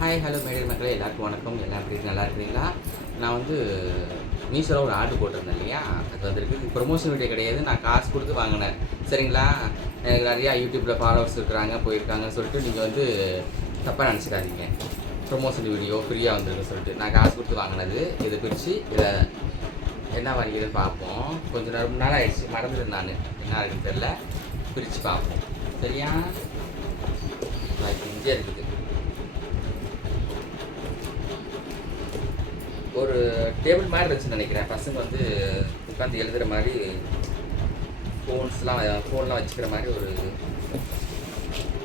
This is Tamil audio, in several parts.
ஹாய் ஹலோ மேடர் மக்களே. எல்லாருக்கும் வணக்கம். எல்லாம் எப்படி நல்லா இருக்கிறீங்களா? நான் வந்து மீஷோவில் ஒரு ஆர்டர் போட்டிருந்தேன் இல்லையா? அது வந்துருக்கு. ப்ரொமோஷன் வீடியோ கிடையாது. நான் காசு கொடுத்து வாங்கினேன். சரிங்களா? எனக்கு நிறையா யூடியூப்பில் ஃபாலோவர்ஸ் இருக்கிறாங்க போயிருக்காங்கன்னு சொல்லிட்டு நீங்கள் வந்து தப்பாக நினச்சிக்காதீங்க. ப்ரொமோஷன் வீடியோ ஃப்ரீயாக வந்திருக்கு சொல்லிட்டு. நான் காசு கொடுத்து வாங்கினது. இதை பிரித்து இதை என்ன வாங்கிக்கிறதுன்னு பார்ப்போம். கொஞ்சம் நேரம் நாள் ஆயிடுச்சு. மறந்துட்டேன் நான். என்ன இருக்குன்னு தெரில பிரித்து பார்ப்போம். சரியா? நான் இங்கே இருக்குது. ஒரு டேபிள் மாதிரி இருந்துச்சுன்னு நினைக்கிறேன். பசங்க வந்து உட்காந்து எழுதுகிற மாதிரி ஃபோன்ஸ்லாம் ஃபோன்லாம் வச்சுக்கிற மாதிரி ஒரு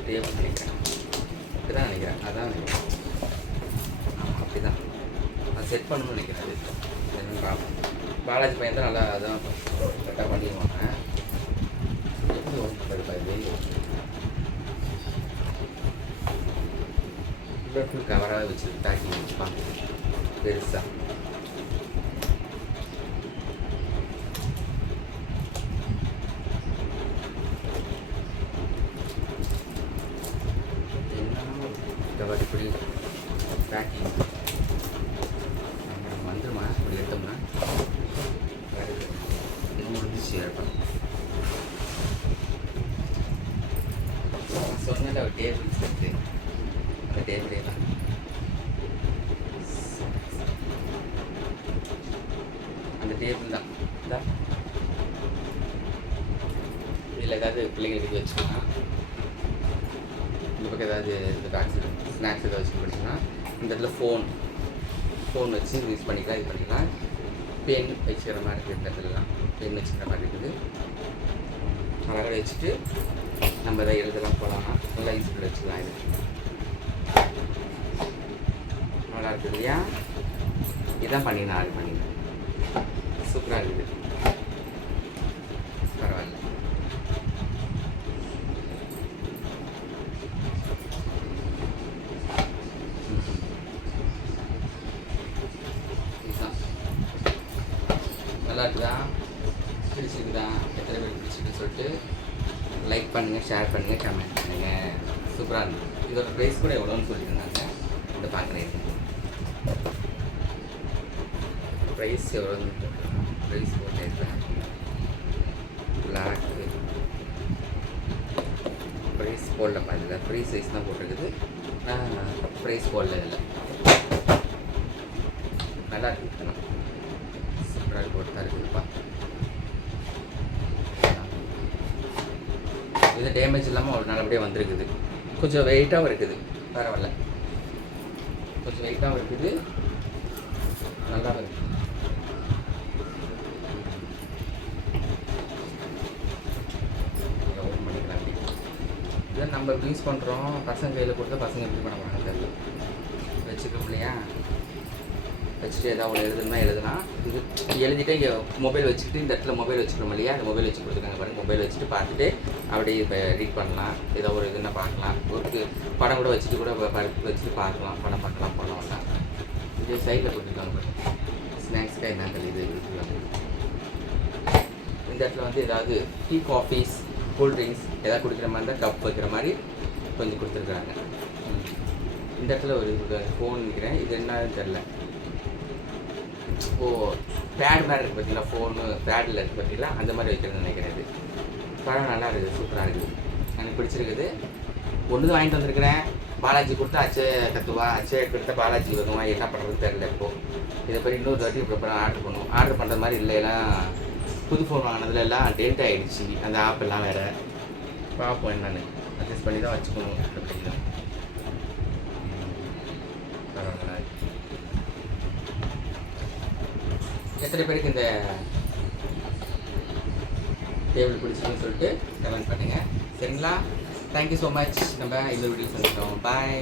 டேபிள் நினைக்கிறேன். அப்படிதான் நினைக்கிறேன். அதான் நினைக்கிறேன். அப்படி தான் அது செட் பண்ணணும்னு நினைக்கிறேன். அது பார்ப்போம் பாலாஜி பையன் தான் நல்லா அதான் கரெக்டாக பண்ணிடுவாங்க எப்படி ஒர்க் ஃபுல் கவராக வச்சுருக்கு பேக்கிங் வச்சுப்பாங்க பெருசாக கவர் இப்படி பேக்கிங் வந்துருமா இப்படி எடுத்தோம்னா முடிஞ்சிச்சு இருக்கும் ஒரு டேபிள் செட்டு அந்த அந்த டேபிள் தான். இதா. இதில் ஏதாவது பிள்ளைங்களுக்கு இது வச்சுக்கலாம் இந்த பக்கம் ஏதாவது இந்த பேக்ஸ் ஸ்நாக்ஸ் ஏதாவது வச்சு படிச்சுன்னா இந்த இடத்துல ஃபோன் ஃபோன் வச்சு யூஸ் பண்ணிக்கலாம் இது பண்ணிக்கலாம். பென் வச்சுக்கிற மாதிரி இருக்குது இந்த இடத்துலலாம் பென் வச்சுக்கிற மாதிரி இருக்குது. அழகாக வச்சுட்டு நம்ம எதாவது எழுதலாம் போகலாம் நல்லா யூஸ்ஃபுல் வச்சுக்கலாம் இது நல்லா இருக்குது இல்லையா இதான் பண்ணினேன் ஆர்டர் பண்ணினேன் சூப்பராக இருக்குது பரவாயில்ல. ம். இதுதான். நல்லா இருக்குதா பிடிச்சிருக்குதா? எத்தனை பேர் பிடிச்சிருக்குன்னு சொல்லிட்டு லைக் பண்ணுங்கள் ஷேர் பண்ணுங்கள் கமெண்ட் பண்ணுங்கள் சூப்பராக இருந்தது. இதோட ப்ரைஸ் கூட எவ்வளோன்னு சொல்லியிருந்தாங்க. இதை பார்க்குறேன். ப்ரைஸ் எவ்வளோன்னு ப்ரைஸ் போட்டிருக்கேன் பிளாக்கு ப்ரைஸ் போடல பாருங்க ஃப்ரீ சைஸ் தான் போட்டிருக்குது ப்ரைஸ் போடல இல்லை நல்லா இருக்கு சூப்பராக போட்டு தான் இருக்குதுப்பா இது டேமேஜ் இல்லாமல் ஒரு நல்லபடியாக வந்திருக்குது கொஞ்சம் வெயிட்டாகவும் இருக்குது பரவாயில்ல கொஞ்சம் வெயிட்டாகவும் இருக்குது நல்லா இருக்குது எவ்வளோ பண்ணிக்கலாம் அப்படி இதை நம்ம யூஸ் பண்ணுறோம் பசங்க கையில் கொடுத்தா பசங்க எப்படி பண்ண மாட்டாங்க தெரியல வச்சுக்கோம் இல்லையா? வச்சுட்டு ஏதாவது ஒன்று எழுதணும்னா எழுதலாம். இது எழுதிட்டு இங்கே மொபைல் வச்சுக்கிட்டு இந்த இடத்துல மொபைல் வச்சுக்கிறோம் இல்லையா? அந்த மொபைல் வச்சு கொடுத்துருக்காங்க பாருங்க. மொபைல் வச்சுட்டு பார்த்துட்டு அப்படியே இப்போ ரீட் பண்ணலாம். ஏதோ ஒரு இதுன்னா பார்க்கலாம். ஒரு படம் கூட வச்சுட்டு கூட பருப்பு வச்சுட்டு பார்க்கலாம். படம் பார்க்கலாம் பண்ண வரலாம் இது சைடில் கொடுத்துருக்காங்க பாருங்க. ஸ்நாக்ஸ்க்காக என்ன இது இந்த இடத்துல வந்து ஏதாவது டீ காஃபீஸ் கூல் ட்ரிங்க்ஸ் எதாவது கொடுக்குற மாதிரி இருந்தால் கப் வைக்கிற மாதிரி கொஞ்சம் கொடுத்துருக்குறாங்க. இந்த இடத்துல ஒரு ஃபோன் நிற்கிறேன் இது என்னன்னு தெரில ஓ பேட் மாதிரி இருக்குது பார்த்தீங்களா? ஃபோனு பேடில் இருக்குது பார்த்தீங்களா? அந்த மாதிரி வைக்கிறதுன்னு நினைக்கிறேன் இது. நல்லா இருக்குது சூப்பராக இருக்குது. எனக்கு பிடிச்சிருக்குது. ஒன்று தான் வாங்கிட்டு வந்திருக்கிறேன். பாலாஜி கொடுத்தா அச்சே கற்றுவா அச்சே கொடுத்தா பாலாஜி வருவா என்ன பண்ணுறதுன்னு தெரில இப்போது இதை பற்றி இன்னொரு வாட்டி இப்போ ஆர்டர் பண்ணுவோம். ஆர்டர் பண்ணுற மாதிரி இல்லை எல்லாம் புது ஃபோன் வாங்கினதுல எல்லாம் டேட் ஆகிடுச்சு அந்த ஆப் எல்லாம் வேறு. பார்ப்போம் என்னன்னு. அட்ஜஸ்ட் பண்ணி தான் வச்சுக்கணும் அப்படின்னா. எத்தனை பேருக்கு இந்த டேபிள் பிடிச்சிருக்குன்னு சொல்லிட்டு கமெண்ட் பண்ணுங்கள் சரிங்களா? தேங்க்யூ ஸோ மச் நம்ம இந்த வீடியோ சந்திக்கிறோம். பாய்